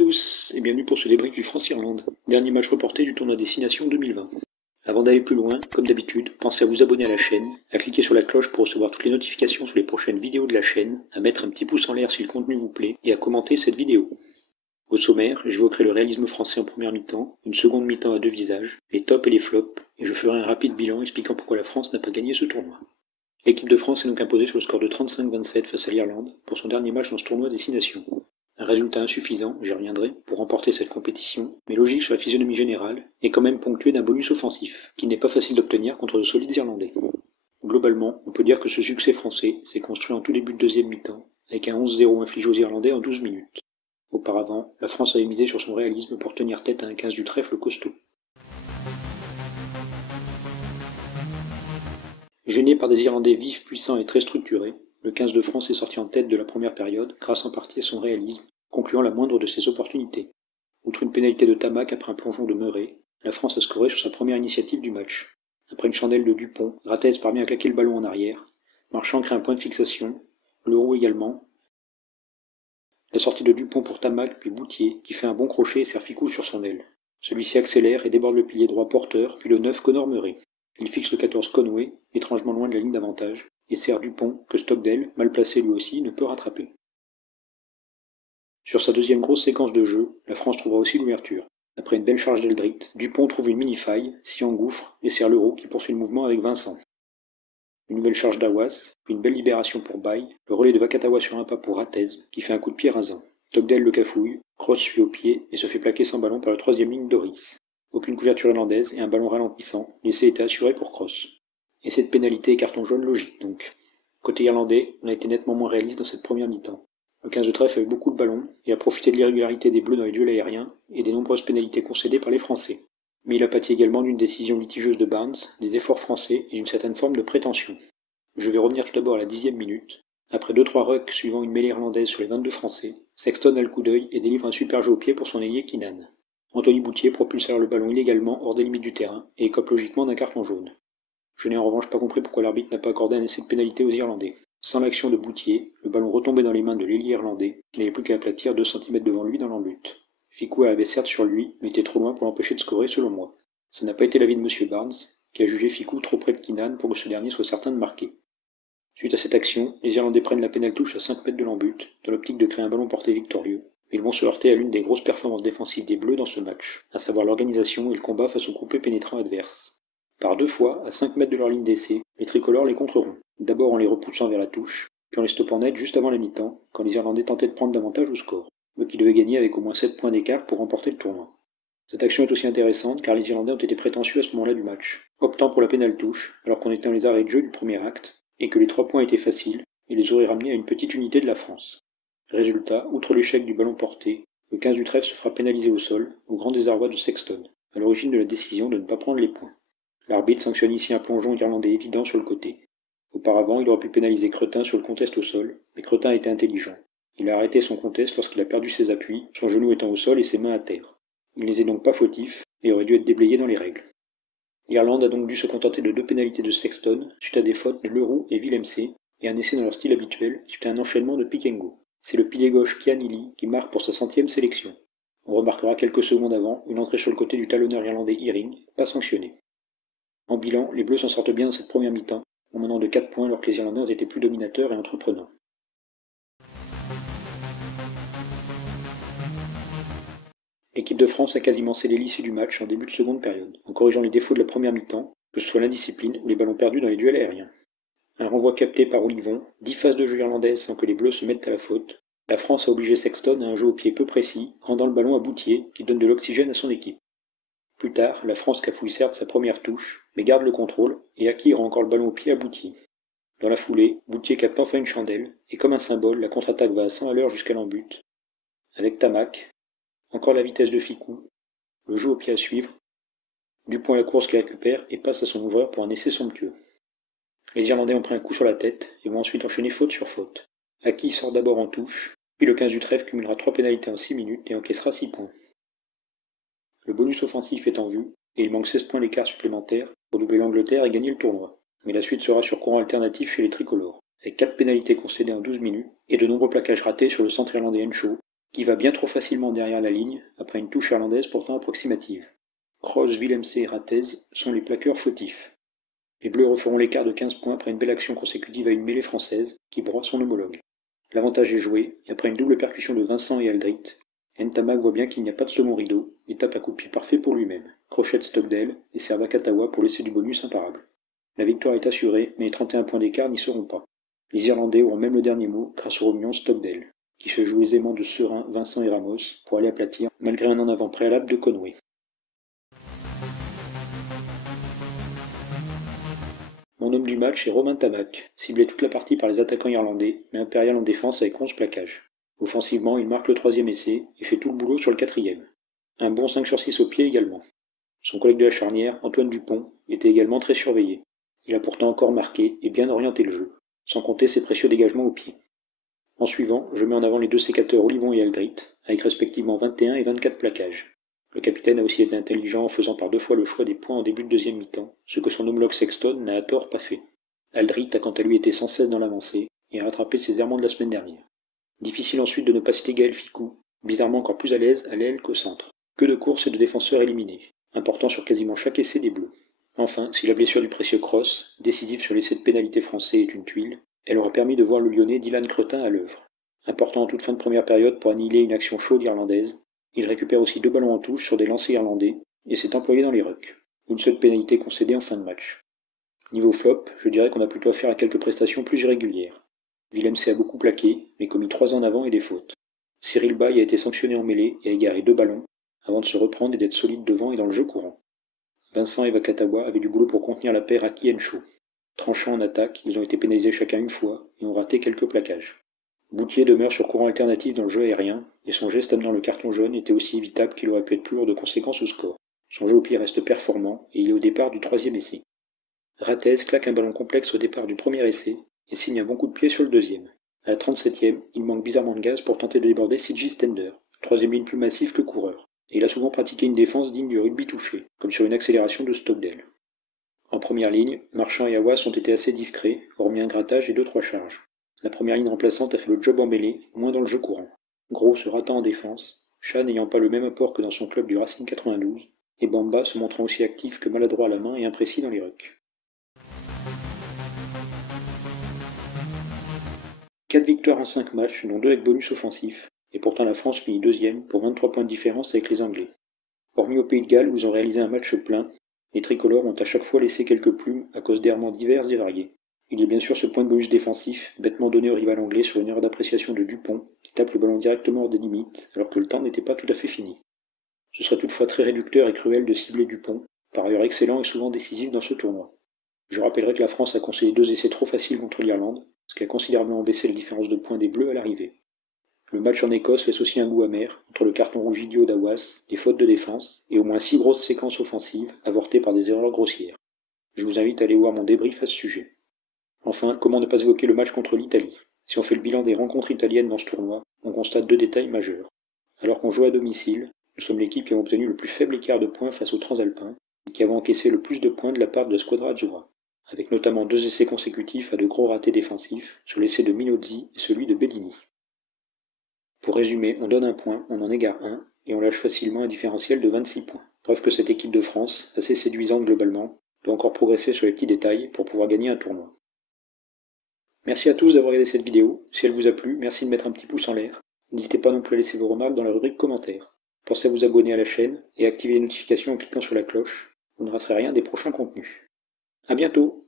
tous et bienvenue pour ce débrief du France-Irlande, dernier match reporté du tournoi Destination 2020. Avant d'aller plus loin, comme d'habitude, pensez à vous abonner à la chaîne, à cliquer sur la cloche pour recevoir toutes les notifications sur les prochaines vidéos de la chaîne, à mettre un petit pouce en l'air si le contenu vous plaît et à commenter cette vidéo. Au sommaire, j'évoquerai le réalisme français en première mi-temps, une seconde mi-temps à deux visages, les tops et les flops, et je ferai un rapide bilan expliquant pourquoi la France n'a pas gagné ce tournoi. L'équipe de France est donc imposée sur le score de 35-27 face à l'Irlande pour son dernier match dans ce tournoi Destination. Un résultat insuffisant, j'y reviendrai, pour remporter cette compétition, mais logique sur la physionomie générale, et quand même ponctué d'un bonus offensif, qui n'est pas facile d'obtenir contre de solides Irlandais. Globalement, on peut dire que ce succès français s'est construit en tout début de deuxième mi-temps, avec un 11-0 infligé aux Irlandais en 12 minutes. Auparavant, la France avait misé sur son réalisme pour tenir tête à un 15 du trèfle costaud. Gêné par des Irlandais vifs, puissants et très structurés, le 15 de France est sorti en tête de la première période, grâce en partie à son réalisme, concluant la moindre de ses opportunités. Outre une pénalité de Tamac après un plongeon de Murray, la France a scoré sur sa première initiative du match. Après une chandelle de Dupont, Ratez parvient à claquer le ballon en arrière. Marchand crée un point de fixation, Leroux également. La sortie de Dupont pour Tamac puis Boutier, qui fait un bon crochet et sert Ficou sur son aile. Celui-ci accélère et déborde le pilier droit porteur, puis le 9 Conor Murray. Il fixe le 14 Conway, étrangement loin de la ligne d'avantage, et sert Dupont, que Stockdale, mal placé lui aussi, ne peut rattraper. Sur sa deuxième grosse séquence de jeu, la France trouvera aussi l'ouverture. Après une belle charge d'Eldrit, Dupont trouve une mini-faille, s'y engouffre et sert Leroux qui poursuit le mouvement avec Vincent. Une nouvelle charge d'Awas, puis une belle libération pour Baye, le relais de Vakatawa sur un pas pour Ratez, qui fait un coup de pied rasant. Stockdale le cafouille, Cross suit au pied et se fait plaquer sans ballon par la troisième ligne Doris. Aucune couverture irlandaise et un ballon ralentissant, l'essai était assuré pour Cross. Et cette pénalité est carton jaune logique donc. Côté irlandais, on a été nettement moins réaliste dans cette première mi-temps. Le 15 de trèfle a eu beaucoup de ballons et a profité de l'irrégularité des Bleus dans les duels aériens et des nombreuses pénalités concédées par les Français. Mais il a pâti également d'une décision litigieuse de Barnes, des efforts français et d'une certaine forme de prétention. Je vais revenir tout d'abord à la 10e minute. Après 2-3 rucks suivant une mêlée irlandaise sur les 22 Français, Sexton a le coup d'œil et délivre un super jeu au pied pour son ailier Keenan. Anthony Boutier propulse alors le ballon illégalement hors des limites du terrain et écope logiquement d'un carton jaune. Je n'ai en revanche pas compris pourquoi l'arbitre n'a pas accordé un essai de pénalité aux Irlandais. Sans l'action de Boutier, le ballon retombait dans les mains de l'ailier irlandais, qui n'avait plus qu'à aplatir 2 cm devant lui dans l'embut. Ficou avait certes sur lui, mais était trop loin pour l'empêcher de scorer selon moi. Ça n'a pas été l'avis de M. Barnes, qui a jugé Ficou trop près de Keenan pour que ce dernier soit certain de marquer. Suite à cette action, les Irlandais prennent la pénale touche à 5 mètres de l'embut, dans l'optique de créer un ballon porté victorieux. Ils vont se heurter à l'une des grosses performances défensives des Bleus dans ce match, à savoir l'organisation et le combat face au groupé pénétrant adverse. Par 2 fois, à 5 mètres de leur ligne d'essai, les tricolores les contreront, d'abord en les repoussant vers la touche, puis en les stoppant net juste avant la mi-temps, quand les Irlandais tentaient de prendre l'avantage au score, eux qui devaient gagner avec au moins 7 points d'écart pour remporter le tournoi. Cette action est aussi intéressante car les Irlandais ont été prétentieux à ce moment-là du match, optant pour la pénale touche, alors qu'on était dans les arrêts de jeu du premier acte, et que les 3 points étaient faciles, et les auraient ramenés à une petite unité de la France. Résultat, outre l'échec du ballon porté, le 15 du trèfle se fera pénaliser au sol, au grand désarroi de Sexton, à l'origine de la décision de ne pas prendre les points. L'arbitre sanctionne ici un plongeon irlandais évident sur le côté. Auparavant, il aurait pu pénaliser Cretin sur le contest au sol, mais Cretin a été intelligent. Il a arrêté son contest lorsqu'il a perdu ses appuis, son genou étant au sol et ses mains à terre. Il n'était donc pas fautif, et aurait dû être déblayé dans les règles. L'Irlande a donc dû se contenter de 2 pénalités de Sexton, suite à des fautes de Leroux et Villemc, et un essai dans leur style habituel, suite à un enchaînement de pick and go. C'est le pilier gauche Kian Healy qui marque pour sa 100e sélection. On remarquera quelques secondes avant une entrée sur le côté du talonneur irlandais Earing, pas sanctionné. En bilan, les Bleus s'en sortent bien dans cette première mi-temps, en menant de 4 points alors que les Irlandais ont été plus dominateurs et entreprenants. L'équipe de France a quasiment scellé l'issue du match en début de seconde période, en corrigeant les défauts de la première mi-temps, que ce soit l'indiscipline ou les ballons perdus dans les duels aériens. Un renvoi capté par Olivon, 10 phases de jeu irlandaises sans que les Bleus se mettent à la faute. La France a obligé Sexton à un jeu au pied peu précis, rendant le ballon à Boutier, qui donne de l'oxygène à son équipe. Plus tard, la France cafouille certes sa première touche, mais garde le contrôle, et Aki rend encore le ballon au pied à Boutier. Dans la foulée, Boutier capte enfin une chandelle, et comme un symbole, la contre-attaque va à 100 à l'heure jusqu'à l'embut. Avec Tamac, encore la vitesse de Ficou, le jeu au pied à suivre, Dupont à la course qui récupère et passe à son ouvreur pour un essai somptueux. Les Irlandais ont pris un coup sur la tête et vont ensuite enchaîner faute sur faute. Aki sort d'abord en touche, puis le 15 du trèfle cumulera 3 pénalités en 6 minutes et encaissera 6 points. Le bonus offensif est en vue, et il manque 16 points d'écart supplémentaires pour doubler l'Angleterre et gagner le tournoi. Mais la suite sera sur courant alternatif chez les tricolores, avec 4 pénalités concédées en 12 minutes et de nombreux plaquages ratés sur le centre irlandais Henshaw, qui va bien trop facilement derrière la ligne, après une touche irlandaise pourtant approximative. Cross, Willemse et Ratez sont les plaqueurs fautifs. Les Bleus referont l'écart de 15 points après une belle action consécutive à une mêlée française, qui broie son homologue. L'avantage est joué, et après une double percussion de Vincent et Aldrit, Ntamak voit bien qu'il n'y a pas de second rideau, et tape un coup de pied parfait pour lui-même. Crochet de Stockdale, et serve à Katawa pour laisser du bonus imparable. La victoire est assurée, mais les 31 points d'écart n'y seront pas. Les Irlandais auront même le dernier mot grâce au Romulan Stockdale, qui se joue aisément de Serein, Vincent et Ramos pour aller aplatir, malgré un en avant préalable de Conway. Mon homme du match est Romain Ntamak, ciblé toute la partie par les attaquants irlandais, mais impérial en défense avec 11 plaquages. Offensivement, il marque le 3e essai et fait tout le boulot sur le 4e. Un bon 5 sur 6 au pied également. Son collègue de la charnière, Antoine Dupont, était également très surveillé. Il a pourtant encore marqué et bien orienté le jeu, sans compter ses précieux dégagements au pied. En suivant, je mets en avant les deux sécateurs Olivon et Aldrit, avec respectivement 21 et 24 plaquages. Le capitaine a aussi été intelligent en faisant par 2 fois le choix des points en début de deuxième mi-temps, ce que son homologue Sexton n'a à tort pas fait. Aldrit a quant à lui été sans cesse dans l'avancée et a rattrapé ses errements de la semaine dernière. Difficile ensuite de ne pas citer Gaël Ficou, bizarrement encore plus à l'aise à l'aile qu'au centre. Que de courses et de défenseurs éliminés, important sur quasiment chaque essai des Bleus. Enfin, si la blessure du précieux Cross, décisif sur l'essai de pénalité français, est une tuile, elle aura permis de voir le Lyonnais Dylan Cretin à l'œuvre. Important en toute fin de première période pour annihiler une action chaude irlandaise, il récupère aussi 2 ballons en touche sur des lancers irlandais et s'est employé dans les rucks. Une seule pénalité concédée en fin de match. Niveau flop, je dirais qu'on a plutôt affaire à quelques prestations plus irrégulières. Willemse a beaucoup plaqué, mais commis 3 en avant et des fautes. Cyril Bay a été sanctionné en mêlée et a égaré 2 ballons, avant de se reprendre et d'être solide devant et dans le jeu courant. Vincent et Vakatawa avaient du boulot pour contenir la paire Aki Encho. Tranchant en attaque, ils ont été pénalisés chacun une fois et ont raté quelques plaquages. Boutier demeure sur courant alternatif dans le jeu aérien, et son geste amenant le carton jaune était aussi évitable qu'il aurait pu être plus lourd de conséquences au score. Son jeu au pied reste performant, et il est au départ du 3e essai. Ratez claque un ballon complexe au départ du premier essai, et signe un bon coup de pied sur le 2e. À la 37e, il manque bizarrement de gaz pour tenter de déborder C.J. Stender, 3e ligne plus massif que coureur, et il a souvent pratiqué une défense digne du rugby touché, comme sur une accélération de Stockdale. En première ligne, Marchand et Awas ont été assez discrets, hormis un grattage et 2-3 charges. La première ligne remplaçante a fait le job en mêlée, moins dans le jeu courant. Gros se ratant en défense, Chat n'ayant pas le même apport que dans son club du Racing 92, et Bamba se montrant aussi actif que maladroit à la main et imprécis dans les rucks. 4 victoires en 5 matchs, dont 2 avec bonus offensif, et pourtant la France finit 2e pour 23 points de différence avec les Anglais. Hormis au Pays de Galles où ils ont réalisé un match plein, les tricolores ont à chaque fois laissé quelques plumes à cause d'errements divers et variés. Il y a bien sûr ce point de bonus défensif, bêtement donné au rival anglais sur une erreur d'appréciation de Dupont, qui tape le ballon directement hors des limites, alors que le temps n'était pas tout à fait fini. Ce serait toutefois très réducteur et cruel de cibler Dupont, par ailleurs excellent et souvent décisif dans ce tournoi. Je rappellerai que la France a concédé 2 essais trop faciles contre l'Irlande, ce qui a considérablement baissé la différence de points des Bleus à l'arrivée. Le match en Écosse laisse aussi un goût amer, entre le carton rouge idiot d'Awas, les fautes de défense, et au moins 6 grosses séquences offensives, avortées par des erreurs grossières. Je vous invite à aller voir mon débrief à ce sujet. Enfin, comment ne pas évoquer le match contre l'Italie? Si on fait le bilan des rencontres italiennes dans ce tournoi, on constate 2 détails majeurs. Alors qu'on joue à domicile, nous sommes l'équipe qui a obtenu le plus faible écart de points face aux Transalpins, et qui avons encaissé le plus de points de la part de la Squadra Azzurra, avec notamment 2 essais consécutifs à de gros ratés défensifs, sur l'essai de Minozzi et celui de Bellini. Pour résumer, on donne un point, on en égare un, et on lâche facilement un différentiel de 26 points. Preuve que cette équipe de France, assez séduisante globalement, doit encore progresser sur les petits détails pour pouvoir gagner un tournoi. Merci à tous d'avoir regardé cette vidéo. Si elle vous a plu, merci de mettre un petit pouce en l'air. N'hésitez pas non plus à laisser vos remarques dans la rubrique commentaires. Pensez à vous abonner à la chaîne et à activer les notifications en cliquant sur la cloche. Vous ne raterez rien des prochains contenus. À bientôt!